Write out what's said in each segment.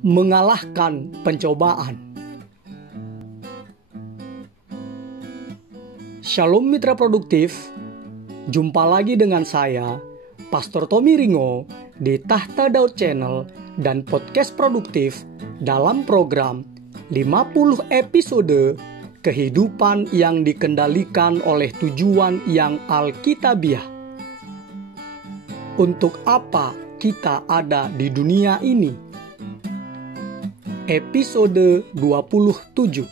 mengalahkan pencobaan. Shalom mitra produktif, jumpa lagi dengan saya, Pastor Tommy Ringo, di Tahta Daud Channel dan Podcast Produktif dalam program 50 episode kehidupan yang dikendalikan oleh tujuan yang Alkitabiah. Untuk apa kita ada di dunia ini? Episode 27.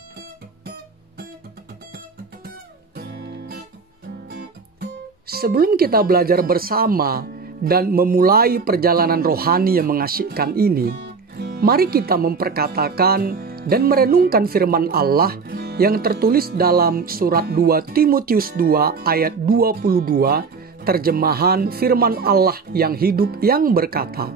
Sebelum kita belajar bersama dan memulai perjalanan rohani yang mengasyikkan ini, mari kita memperkatakan dan merenungkan firman Allah yang tertulis dalam surat 2 Timotius 2 ayat 22, terjemahan firman Allah yang hidup yang berkata,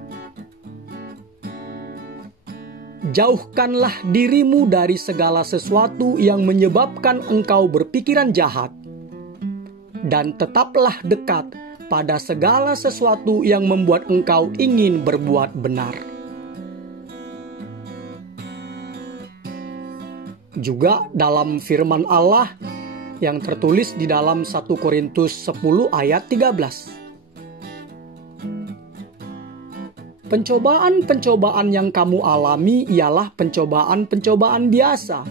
"Jauhkanlah dirimu dari segala sesuatu yang menyebabkan engkau berpikiran jahat, dan tetaplah dekat pada segala sesuatu yang membuat engkau ingin berbuat benar." Juga dalam firman Allah yang tertulis di dalam 1 Korintus 10 ayat 13. Pencobaan-pencobaan yang kamu alami ialah pencobaan-pencobaan biasa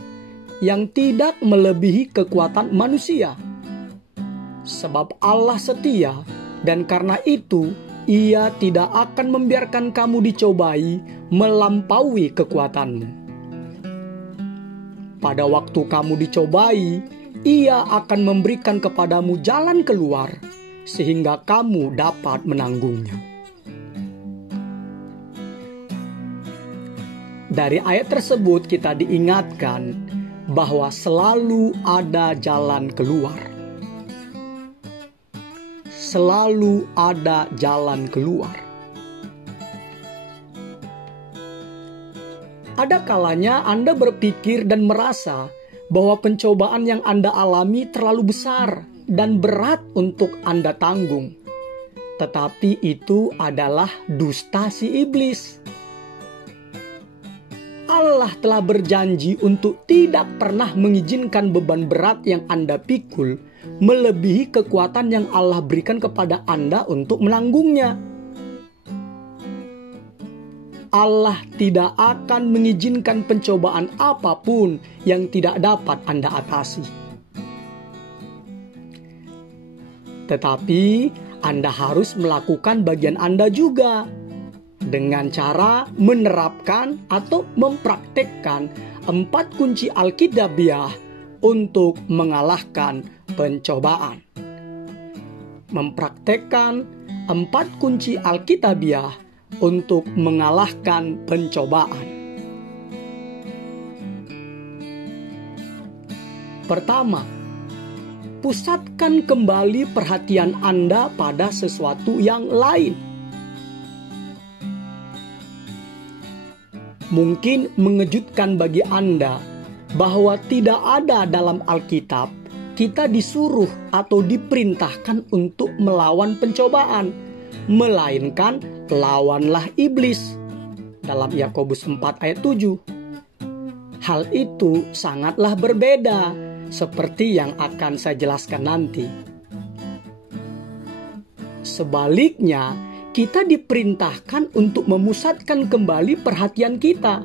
yang tidak melebihi kekuatan manusia. Sebab Allah setia, dan karena itu Ia tidak akan membiarkan kamu dicobai melampaui kekuatanmu. Pada waktu kamu dicobai, Ia akan memberikan kepadamu jalan keluar, sehingga kamu dapat menanggungnya. Dari ayat tersebut kita diingatkan bahwa selalu ada jalan keluar. Selalu ada jalan keluar. Ada kalanya Anda berpikir dan merasa bahwa pencobaan yang Anda alami terlalu besar dan berat untuk Anda tanggung. Tetapi itu adalah dusta si iblis. Allah telah berjanji untuk tidak pernah mengizinkan beban berat yang Anda pikul melebihi kekuatan yang Allah berikan kepada Anda untuk menanggungnya. Allah tidak akan mengizinkan pencobaan apapun yang tidak dapat Anda atasi. Tetapi Anda harus melakukan bagian Anda juga dengan cara menerapkan atau mempraktekkan 4 kunci Alkitabiah untuk mengalahkan pencobaan. Mempraktekkan 4 kunci Alkitabiah untuk mengalahkan pencobaan. Pertama, pusatkan kembali perhatian Anda pada sesuatu yang lain. Mungkin mengejutkan bagi Anda bahwa tidak ada dalam Alkitab kita disuruh atau diperintahkan untuk melawan pencobaan, melainkan lawanlah iblis dalam Yakobus 4 ayat 7. Hal itu sangatlah berbeda seperti yang akan saya jelaskan nanti. Sebaliknya, kita diperintahkan untuk memusatkan kembali perhatian kita,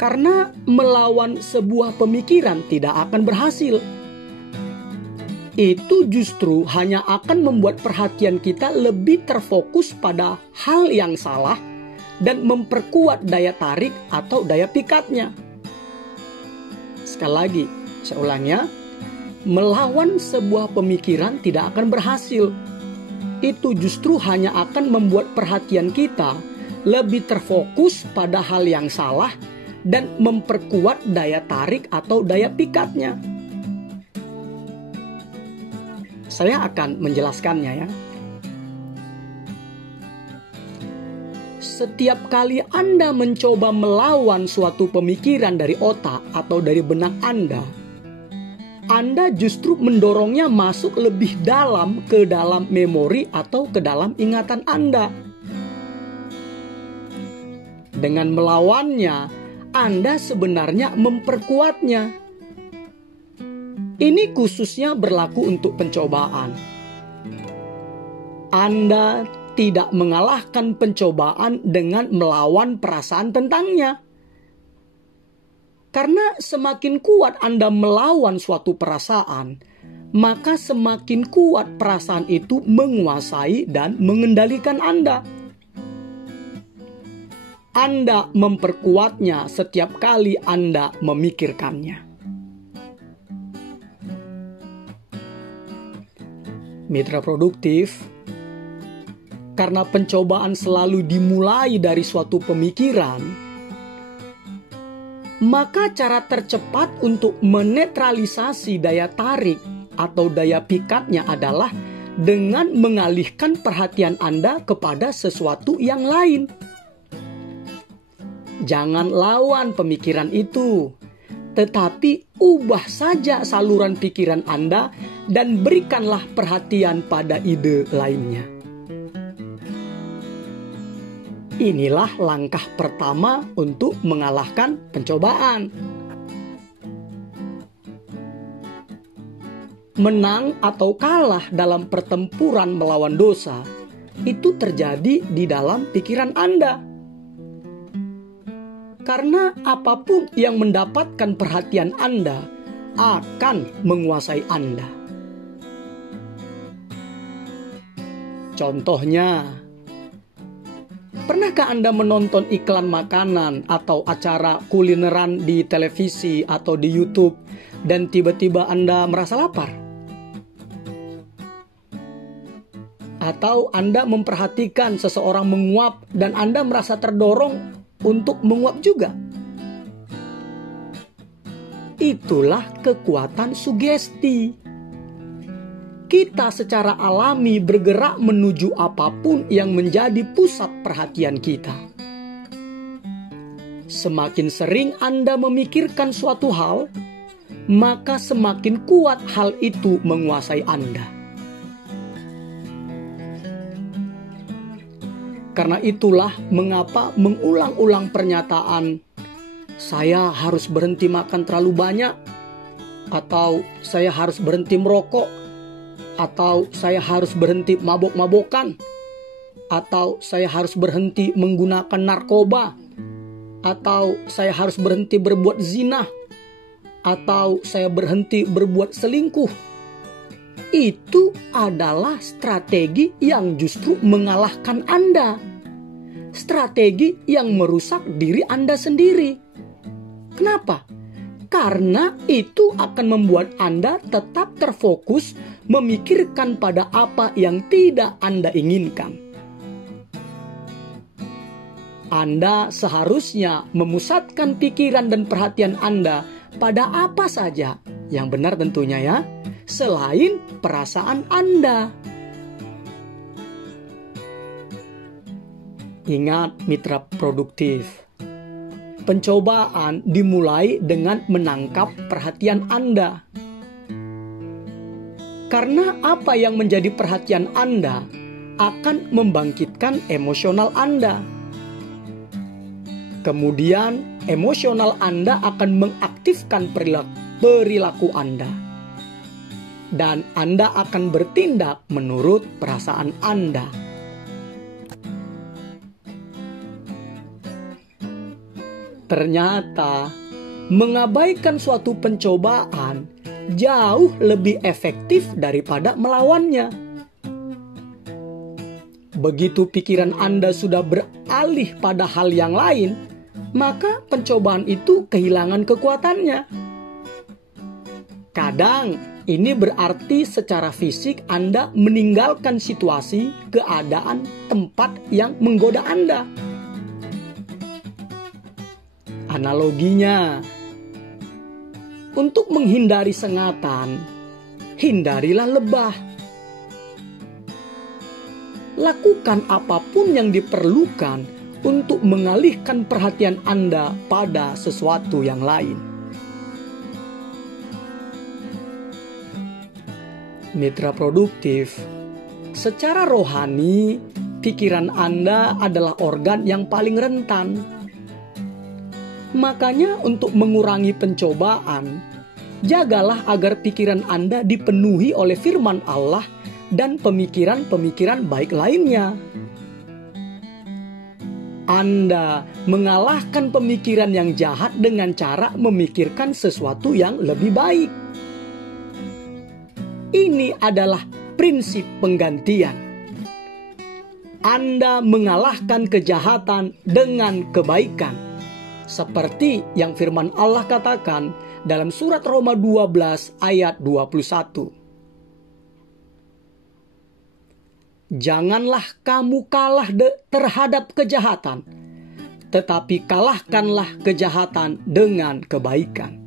karena melawan sebuah pemikiran tidak akan berhasil. Itu justru hanya akan membuat perhatian kita lebih terfokus pada hal yang salah dan memperkuat daya tarik atau daya pikatnya. Sekali lagi, saya ulangnya, melawan sebuah pemikiran tidak akan berhasil. Itu justru hanya akan membuat perhatian kita lebih terfokus pada hal yang salah dan memperkuat daya tarik atau daya pikatnya. Saya akan menjelaskannya ya. Setiap kali Anda mencoba melawan suatu pemikiran dari otak atau dari benak Anda justru mendorongnya masuk lebih dalam ke dalam memori atau ke dalam ingatan Anda. Dengan melawannya, Anda sebenarnya memperkuatnya. Ini khususnya berlaku untuk pencobaan. Anda tidak mengalahkan pencobaan dengan melawan perasaan tentangnya. Karena semakin kuat Anda melawan suatu perasaan, maka semakin kuat perasaan itu menguasai dan mengendalikan Anda. Anda memperkuatnya setiap kali Anda memikirkannya. Mitra produktif, karena pencobaan selalu dimulai dari suatu pemikiran, maka cara tercepat untuk menetralisasi daya tarik atau daya pikatnya adalah dengan mengalihkan perhatian Anda kepada sesuatu yang lain. Jangan lawan pemikiran itu, tetapi ubah saja saluran pikiran Anda dan berikanlah perhatian pada ide lainnya. Inilah langkah pertama untuk mengalahkan pencobaan. Menang atau kalah dalam pertempuran melawan dosa itu terjadi di dalam pikiran Anda. Karena apapun yang mendapatkan perhatian Anda akan menguasai Anda. Contohnya, pernahkah Anda menonton iklan makanan atau acara kulineran di televisi atau di YouTube dan tiba-tiba Anda merasa lapar? Atau Anda memperhatikan seseorang menguap dan Anda merasa terdorong untuk menguap juga? Itulah kekuatan sugesti. Kita secara alami bergerak menuju apapun yang menjadi pusat perhatian kita. Semakin sering Anda memikirkan suatu hal, maka semakin kuat hal itu menguasai Anda. Karena itulah mengapa mengulang-ulang pernyataan, saya harus berhenti makan terlalu banyak, atau saya harus berhenti merokok, atau saya harus berhenti mabok-mabokan, atau saya harus berhenti menggunakan narkoba, atau saya harus berhenti berbuat zina, atau saya berhenti berbuat selingkuh. Itu adalah strategi yang justru mengalahkan Anda. Strategi yang merusak diri Anda sendiri. Kenapa? Karena itu akan membuat Anda tetap terfokus memikirkan pada apa yang tidak Anda inginkan. Anda seharusnya memusatkan pikiran dan perhatian Anda pada apa saja, yang benar tentunya ya, selain perasaan Anda. Ingat mitra produktif, pencobaan dimulai dengan menangkap perhatian Anda. Karena apa yang menjadi perhatian Anda akan membangkitkan emosional Anda. Kemudian emosional Anda akan mengaktifkan perilaku Anda. Dan Anda akan bertindak menurut perasaan Anda. Ternyata, mengabaikan suatu pencobaan jauh lebih efektif daripada melawannya. Begitu pikiran Anda sudah beralih pada hal yang lain, maka pencobaan itu kehilangan kekuatannya. Kadang ini berarti secara fisik Anda meninggalkan situasi, keadaan, tempat yang menggoda Anda. Analoginya, untuk menghindari sengatan, hindarilah lebah. Lakukan apapun yang diperlukan untuk mengalihkan perhatian Anda pada sesuatu yang lain. Mitra produktif, secara rohani, pikiran Anda adalah organ yang paling rentan. Makanya untuk mengurangi pencobaan, jagalah agar pikiran Anda dipenuhi oleh firman Allah dan pemikiran-pemikiran baik lainnya. Anda mengalahkan pemikiran yang jahat dengan cara memikirkan sesuatu yang lebih baik. Ini adalah prinsip penggantian. Anda mengalahkan kejahatan dengan kebaikan. Seperti yang firman Allah katakan dalam surat Roma 12 ayat 21. Janganlah kamu kalah terhadap kejahatan, tetapi kalahkanlah kejahatan dengan kebaikan.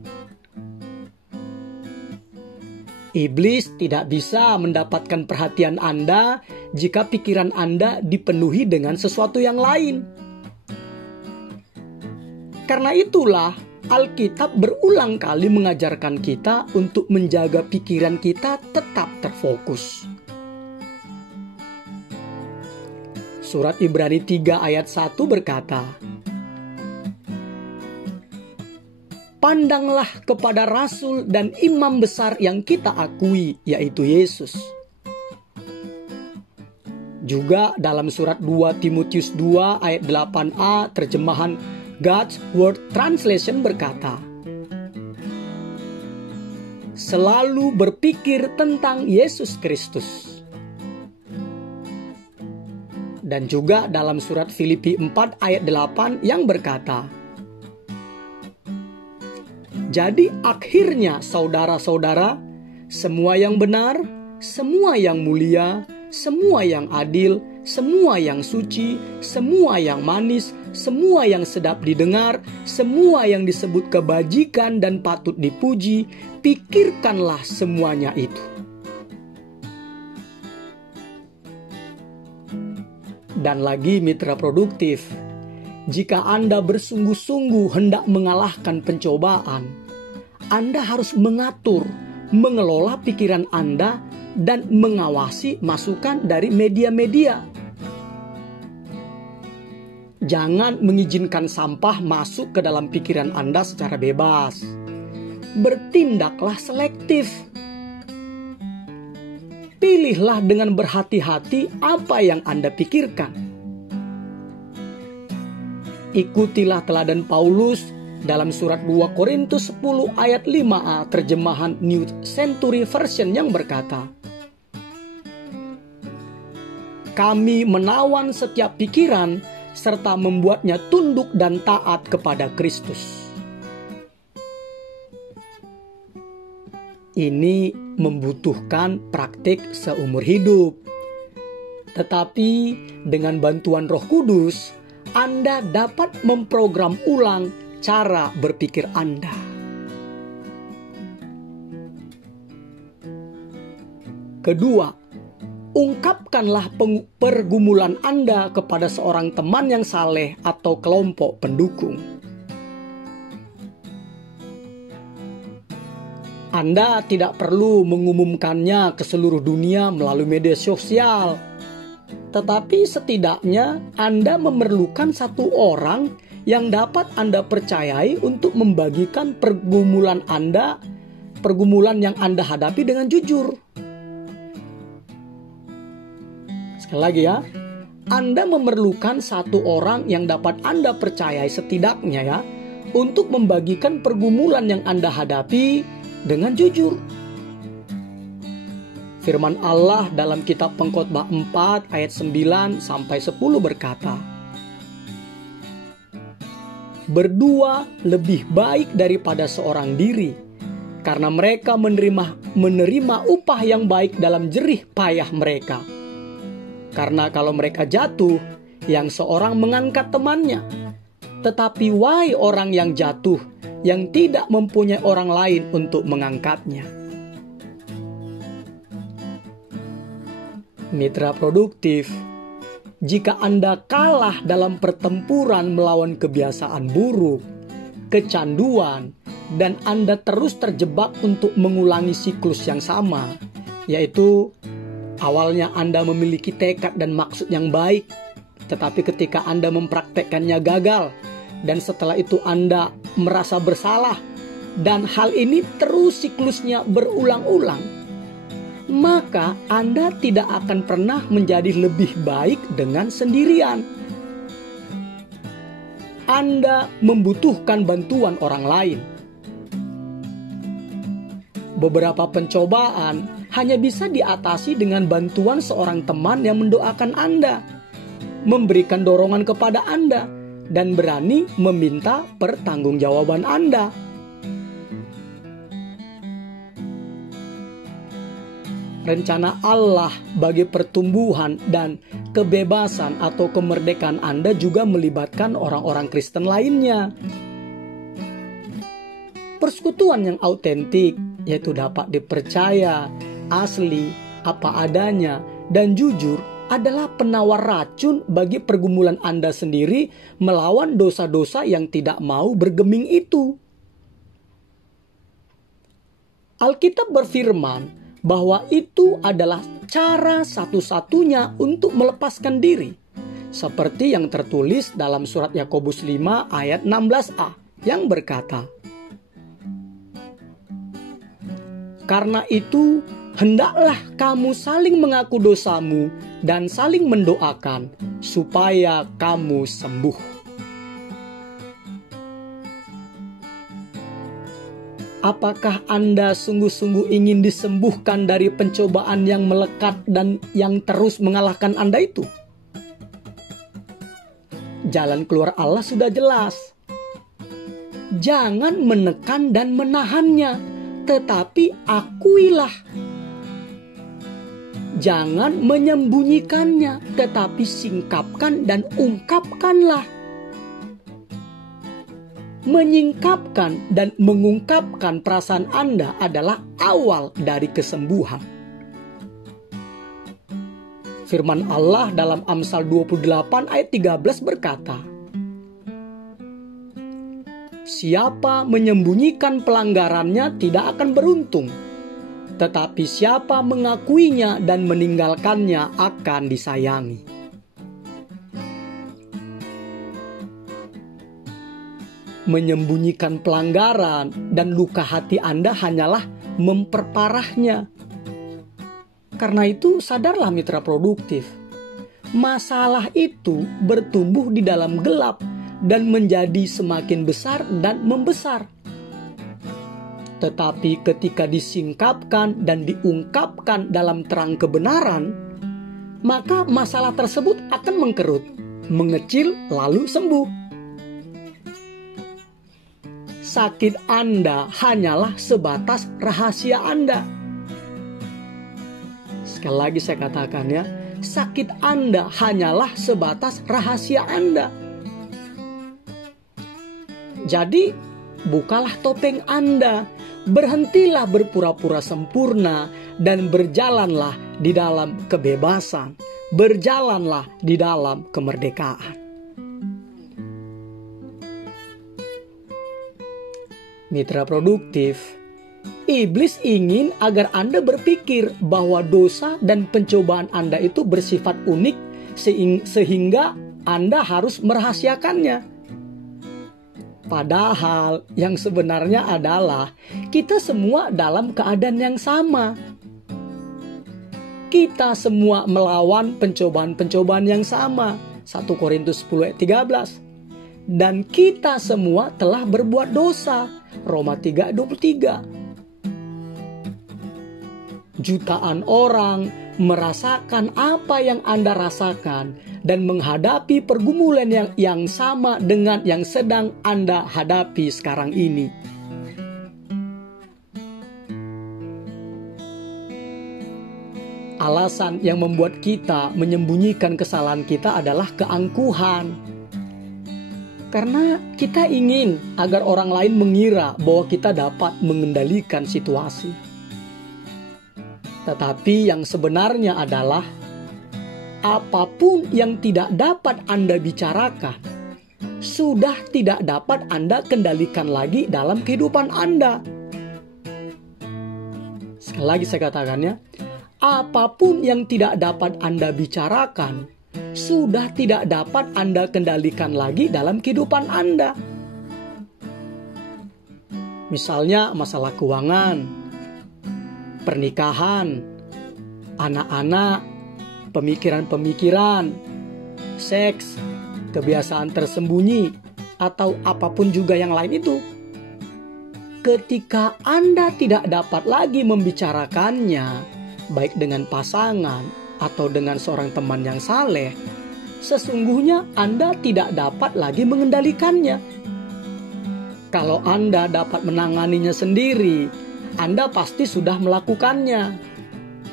Iblis tidak bisa mendapatkan perhatian Anda jika pikiran Anda dipenuhi dengan sesuatu yang lain. Karena itulah Alkitab berulang kali mengajarkan kita untuk menjaga pikiran kita tetap terfokus. Surat Ibrani 3 ayat 1 berkata, pandanglah kepada rasul dan imam besar yang kita akui, yaitu Yesus. Juga dalam surat 2 Timotius 2 ayat 8a terjemahan God's Word Translation berkata, selalu berpikir tentang Yesus Kristus. Dan juga dalam surat Filipi 4 ayat 8 yang berkata, jadi akhirnya saudara-saudara, semua yang benar, semua yang mulia, semua yang adil, semua yang suci, semua yang manis, semua yang sedap didengar, semua yang disebut kebajikan dan patut dipuji, pikirkanlah semuanya itu. Dan lagi mitra produktif, jika Anda bersungguh-sungguh hendak mengalahkan pencobaan, Anda harus mengatur, mengelola pikiran Anda dan mengawasi masukan dari media-media. Jangan mengizinkan sampah masuk ke dalam pikiran Anda secara bebas. Bertindaklah selektif. Pilihlah dengan berhati-hati apa yang Anda pikirkan. Ikutilah teladan Paulus dalam surat 2 Korintus 10 ayat 5a terjemahan New Century Version yang berkata, kami menawan setiap pikiran serta membuatnya tunduk dan taat kepada Kristus. Ini membutuhkan praktik seumur hidup. Tetapi dengan bantuan Roh Kudus, Anda dapat memprogram ulang cara berpikir Anda. Kedua, ungkapkanlah pergumulan Anda kepada seorang teman yang saleh atau kelompok pendukung. Anda tidak perlu mengumumkannya ke seluruh dunia melalui media sosial. Tetapi setidaknya Anda memerlukan satu orang yang dapat Anda percayai untuk membagikan pergumulan Anda, pergumulan yang Anda hadapi dengan jujur. Sekali lagi ya, Anda memerlukan satu orang yang dapat Anda percayai setidaknya ya, untuk membagikan pergumulan yang Anda hadapi dengan jujur. Firman Allah dalam kitab Pengkhotbah 4 ayat 9 sampai 10 berkata, berdua lebih baik daripada seorang diri, karena mereka menerima upah yang baik dalam jerih payah mereka. Karena kalau mereka jatuh, yang seorang mengangkat temannya. Tetapi wahai orang yang jatuh, yang tidak mempunyai orang lain untuk mengangkatnya. Mitra produktif, jika Anda kalah dalam pertempuran melawan kebiasaan buruk, kecanduan, dan Anda terus terjebak untuk mengulangi siklus yang sama, yaitu awalnya Anda memiliki tekad dan maksud yang baik, tetapi ketika Anda mempraktekkannya gagal, dan setelah itu Anda merasa bersalah, dan hal ini terus siklusnya berulang-ulang, maka Anda tidak akan pernah menjadi lebih baik dengan sendirian. Anda membutuhkan bantuan orang lain. Beberapa pencobaan hanya bisa diatasi dengan bantuan seorang teman yang mendoakan Anda, memberikan dorongan kepada Anda, dan berani meminta pertanggungjawaban Anda. Rencana Allah bagi pertumbuhan dan kebebasan atau kemerdekaan Anda juga melibatkan orang-orang Kristen lainnya. Persekutuan yang autentik, yaitu dapat dipercaya, asli, apa adanya, dan jujur, adalah penawar racun bagi pergumulan Anda sendiri melawan dosa-dosa yang tidak mau bergeming itu. Alkitab berfirman bahwa itu adalah cara satu-satunya untuk melepaskan diri, seperti yang tertulis dalam surat Yakobus 5 ayat 16a yang berkata, "Karena itu, hendaklah kamu saling mengaku dosamu dan saling mendoakan supaya kamu sembuh." Apakah Anda sungguh-sungguh ingin disembuhkan dari pencobaan yang melekat dan yang terus mengalahkan Anda itu? Jalan keluar Allah sudah jelas. Jangan menekan dan menahannya, tetapi akuilah. Jangan menyembunyikannya, tetapi singkapkan dan ungkapkanlah. Menyingkapkan dan mengungkapkan perasaan Anda adalah awal dari kesembuhan. Firman Allah dalam Amsal 28 ayat 13 berkata, "Siapa menyembunyikan pelanggarannya tidak akan beruntung, tetapi siapa mengakuinya dan meninggalkannya akan disayangi." Menyembunyikan pelanggaran dan luka hati Anda hanyalah memperparahnya. Karena itu, sadarlah mitra produktif. Masalah itu bertumbuh di dalam gelap dan menjadi semakin besar dan membesar. Tetapi ketika disingkapkan dan diungkapkan dalam terang kebenaran, maka masalah tersebut akan mengkerut, mengecil, lalu sembuh. Sakit Anda hanyalah sebatas rahasia Anda. Sekali lagi saya katakan ya, sakit Anda hanyalah sebatas rahasia Anda. Jadi, bukalah topeng Anda, berhentilah berpura-pura sempurna, dan berjalanlah di dalam kebebasan, berjalanlah di dalam kemerdekaan. Mitra produktif, iblis ingin agar Anda berpikir bahwa dosa dan pencobaan Anda itu bersifat unik sehingga Anda harus merahasiakannya. Padahal yang sebenarnya adalah kita semua dalam keadaan yang sama. Kita semua melawan pencobaan-pencobaan yang sama. 1 Korintus 10 ayat 13. Dan kita semua telah berbuat dosa. Roma 3:23. Jutaan orang merasakan apa yang Anda rasakan dan menghadapi pergumulan yang sama dengan yang sedang Anda hadapi sekarang ini. Alasan yang membuat kita menyembunyikan kesalahan kita adalah keangkuhan. Karena kita ingin agar orang lain mengira bahwa kita dapat mengendalikan situasi. Tetapi yang sebenarnya adalah apapun yang tidak dapat Anda bicarakan, sudah tidak dapat Anda kendalikan lagi dalam kehidupan Anda. Sekali lagi saya katakan ya, apapun yang tidak dapat Anda bicarakan, sudah tidak dapat Anda kendalikan lagi dalam kehidupan Anda. Misalnya masalah keuangan, pernikahan, anak-anak, pemikiran-pemikiran, seks, kebiasaan tersembunyi, atau apapun juga yang lain itu. Ketika Anda tidak dapat lagi membicarakannya, baik dengan pasangan atau dengan seorang teman yang saleh, sesungguhnya Anda tidak dapat lagi mengendalikannya. Kalau Anda dapat menanganinya sendiri, Anda pasti sudah melakukannya.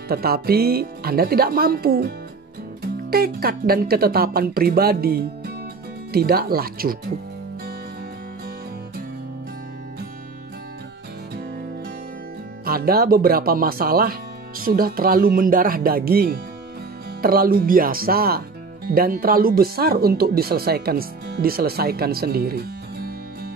Tetapi Anda tidak mampu. Tekad dan ketetapan pribadi tidaklah cukup. Ada beberapa masalah sudah terlalu mendarah daging, terlalu biasa, dan terlalu besar untuk diselesaikan sendiri.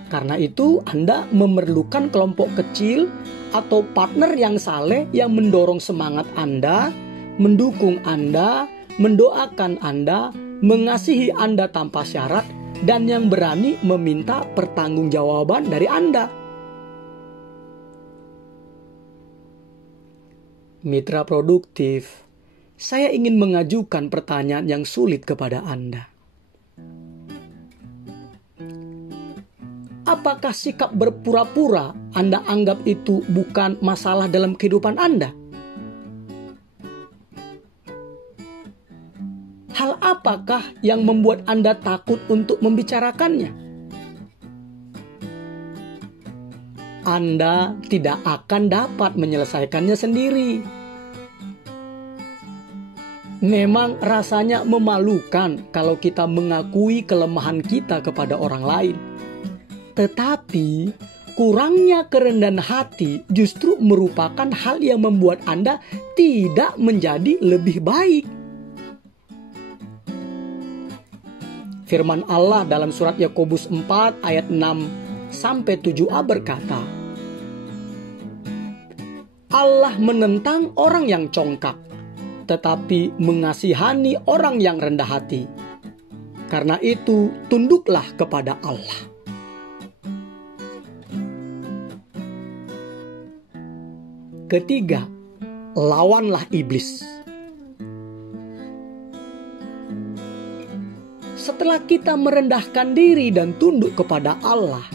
Karena itu Anda memerlukan kelompok kecil atau partner yang saleh yang mendorong semangat Anda, mendukung Anda, mendoakan Anda, mengasihi Anda tanpa syarat, dan yang berani meminta pertanggungjawaban dari Anda. Mitra produktif, saya ingin mengajukan pertanyaan yang sulit kepada Anda. Apakah sikap berpura-pura Anda anggap itu bukan masalah dalam kehidupan Anda? Hal apakah yang membuat Anda takut untuk membicarakannya? Anda tidak akan dapat menyelesaikannya sendiri. Memang rasanya memalukan kalau kita mengakui kelemahan kita kepada orang lain. Tetapi kurangnya kerendahan hati justru merupakan hal yang membuat Anda tidak menjadi lebih baik. Firman Allah dalam surat Yakobus 4 ayat 6-7a berkata, Allah menentang orang yang congkak, tetapi mengasihani orang yang rendah hati. Karena itu, tunduklah kepada Allah. Ketiga, lawanlah iblis. Setelah kita merendahkan diri dan tunduk kepada Allah,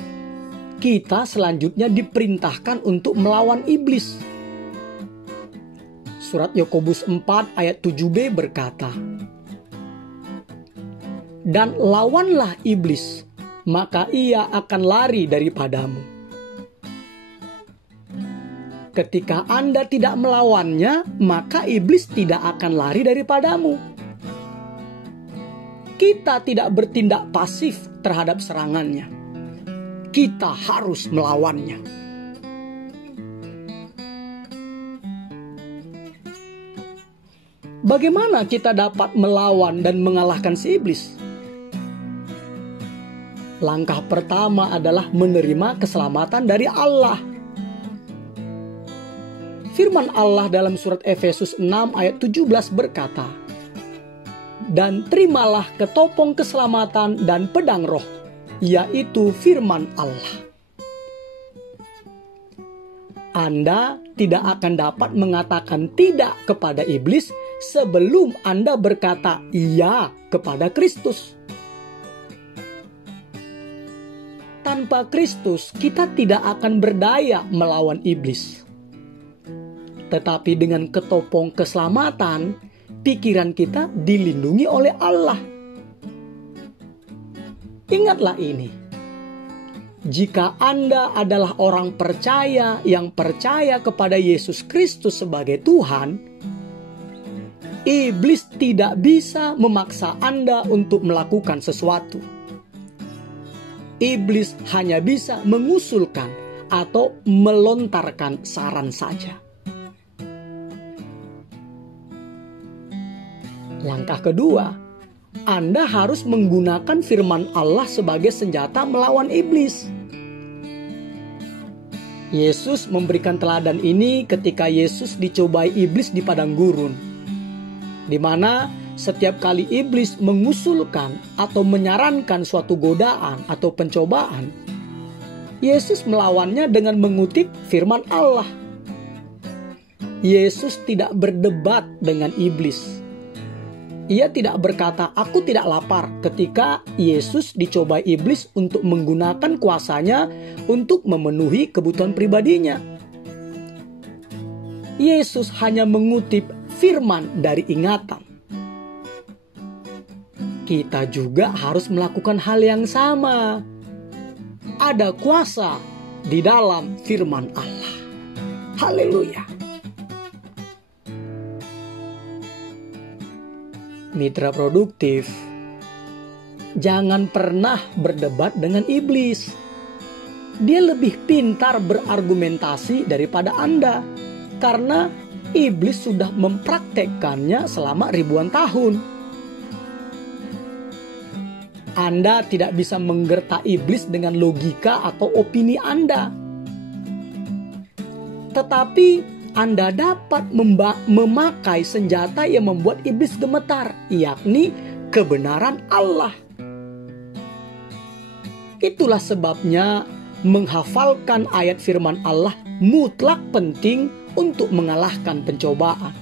kita selanjutnya diperintahkan untuk melawan iblis. Surat Yakobus 4 ayat 7b berkata, dan lawanlah iblis, maka ia akan lari daripadamu. Ketika Anda tidak melawannya, maka iblis tidak akan lari daripadamu. Kita tidak bertindak pasif terhadap serangannya. Kita harus melawannya. Bagaimana kita dapat melawan dan mengalahkan si iblis? Langkah pertama adalah menerima keselamatan dari Allah. Firman Allah dalam surat Efesus 6 ayat 17 berkata, dan terimalah ketopong keselamatan dan pedang roh, yaitu firman Allah. Anda tidak akan dapat mengatakan tidak kepada iblis sebelum Anda berkata iya kepada Kristus. Tanpa Kristus, kita tidak akan berdaya melawan iblis. Tetapi dengan ketopong keselamatan, pikiran kita dilindungi oleh Allah. Ingatlah ini. Jika Anda adalah orang percaya yang percaya kepada Yesus Kristus sebagai Tuhan, iblis tidak bisa memaksa Anda untuk melakukan sesuatu. Iblis hanya bisa mengusulkan atau melontarkan saran saja. Langkah kedua, Anda harus menggunakan firman Allah sebagai senjata melawan iblis. Yesus memberikan teladan ini ketika Yesus dicobai iblis di padang gurun, di mana setiap kali iblis mengusulkan atau menyarankan suatu godaan atau pencobaan, Yesus melawannya dengan mengutip firman Allah. Yesus tidak berdebat dengan iblis. Ia tidak berkata, "Aku tidak lapar," ketika Yesus dicobai iblis untuk menggunakan kuasanya untuk memenuhi kebutuhan pribadinya. Yesus hanya mengutip firman dari ingatan. Kita juga harus melakukan hal yang sama. Ada kuasa di dalam firman Allah. Haleluya. Mitra produktif, jangan pernah berdebat dengan iblis. Dia lebih pintar berargumentasi daripada Anda, karena iblis sudah mempraktekkannya selama ribuan tahun. Anda tidak bisa menggertak iblis dengan logika atau opini Anda. Tetapi Anda dapat memakai senjata yang membuat iblis gemetar, yakni kebenaran Allah. Itulah sebabnya menghafalkan ayat firman Allah mutlak penting untuk mengalahkan pencobaan.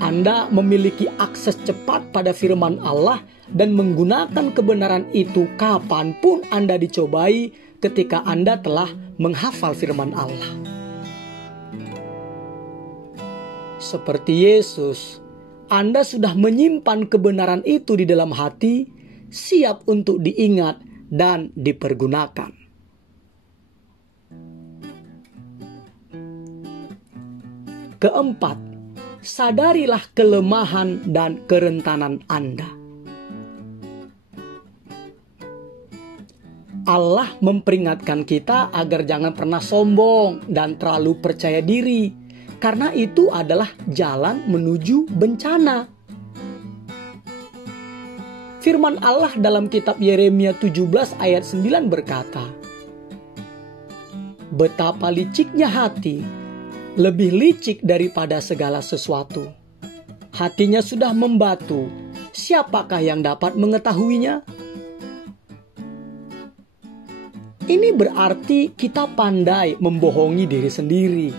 Anda memiliki akses cepat pada firman Allah dan menggunakan kebenaran itu kapanpun Anda dicobai ketika Anda telah menghafal firman Allah. Seperti Yesus, Anda sudah menyimpan kebenaran itu di dalam hati, siap untuk diingat dan dipergunakan. Keempat, sadarilah kelemahan dan kerentanan Anda. Allah memperingatkan kita agar jangan pernah sombong dan terlalu percaya diri, karena itu adalah jalan menuju bencana. Firman Allah dalam kitab Yeremia 17 ayat 9 berkata, "Betapa liciknya hati, lebih licik daripada segala sesuatu. Hatinya sudah membatu, siapakah yang dapat mengetahuinya?" Ini berarti kita pandai membohongi diri sendiri.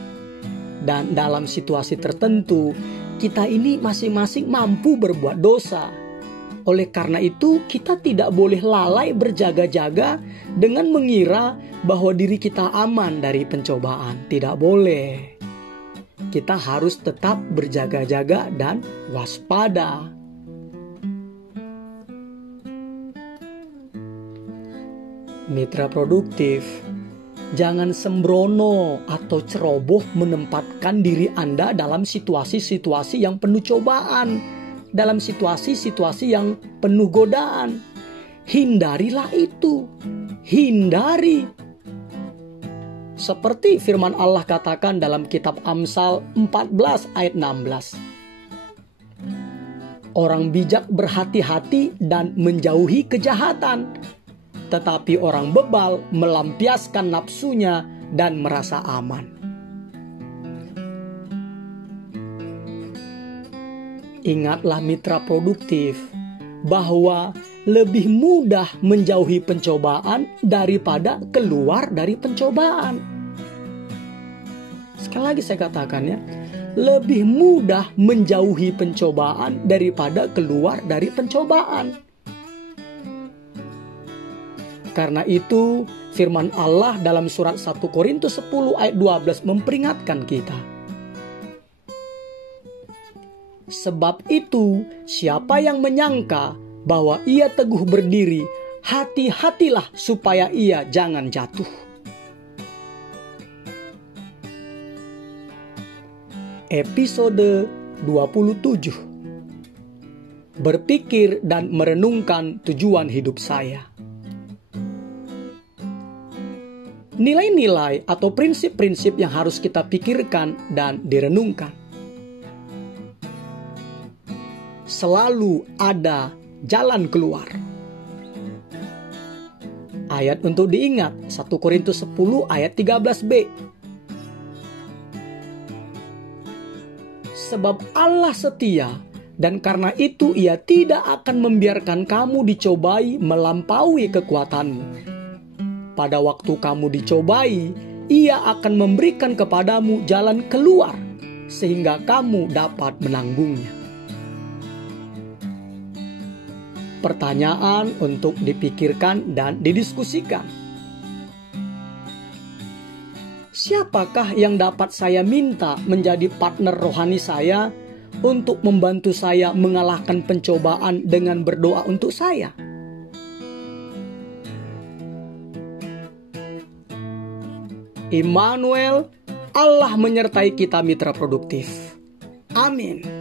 Dan dalam situasi tertentu, kita ini masing-masing mampu berbuat dosa. Oleh karena itu, kita tidak boleh lalai berjaga-jaga dengan mengira bahwa diri kita aman dari pencobaan. Tidak boleh. Kita harus tetap berjaga-jaga dan waspada. Mitra produktif, jangan sembrono atau ceroboh menempatkan diri Anda dalam situasi-situasi yang penuh cobaan, dalam situasi-situasi yang penuh godaan. Hindarilah itu. Hindari. Seperti firman Allah katakan dalam kitab Amsal 14 ayat 16. Orang bijak berhati-hati dan menjauhi kejahatan, tetapi orang bebal melampiaskan nafsunya dan merasa aman. Ingatlah mitra produktif, bahwa lebih mudah menjauhi pencobaan daripada keluar dari pencobaan. Sekali lagi saya katakan ya, lebih mudah menjauhi pencobaan daripada keluar dari pencobaan. Karena itu, firman Allah dalam surat 1 Korintus 10 ayat 12 memperingatkan kita. Sebab itu, siapa yang menyangka bahwa ia teguh berdiri, hati-hatilah supaya ia jangan jatuh. Episode 27. Berpikir dan merenungkan tujuan hidup saya. Nilai-nilai atau prinsip-prinsip yang harus kita pikirkan dan direnungkan. Selalu ada jalan keluar. Ayat untuk diingat, 1 Korintus 10 ayat 13b. sebab Allah setia, dan karena itu Ia tidak akan membiarkan kamu dicobai melampaui kekuatanmu. Pada waktu kamu dicobai, Ia akan memberikan kepadamu jalan keluar, sehingga kamu dapat menanggungnya. Pertanyaan untuk dipikirkan dan didiskusikan. Siapakah yang dapat saya minta menjadi partner rohani saya untuk membantu saya mengalahkan pencobaan dengan berdoa untuk saya? Immanuel, Allah menyertai kita mitra produktif. Amin.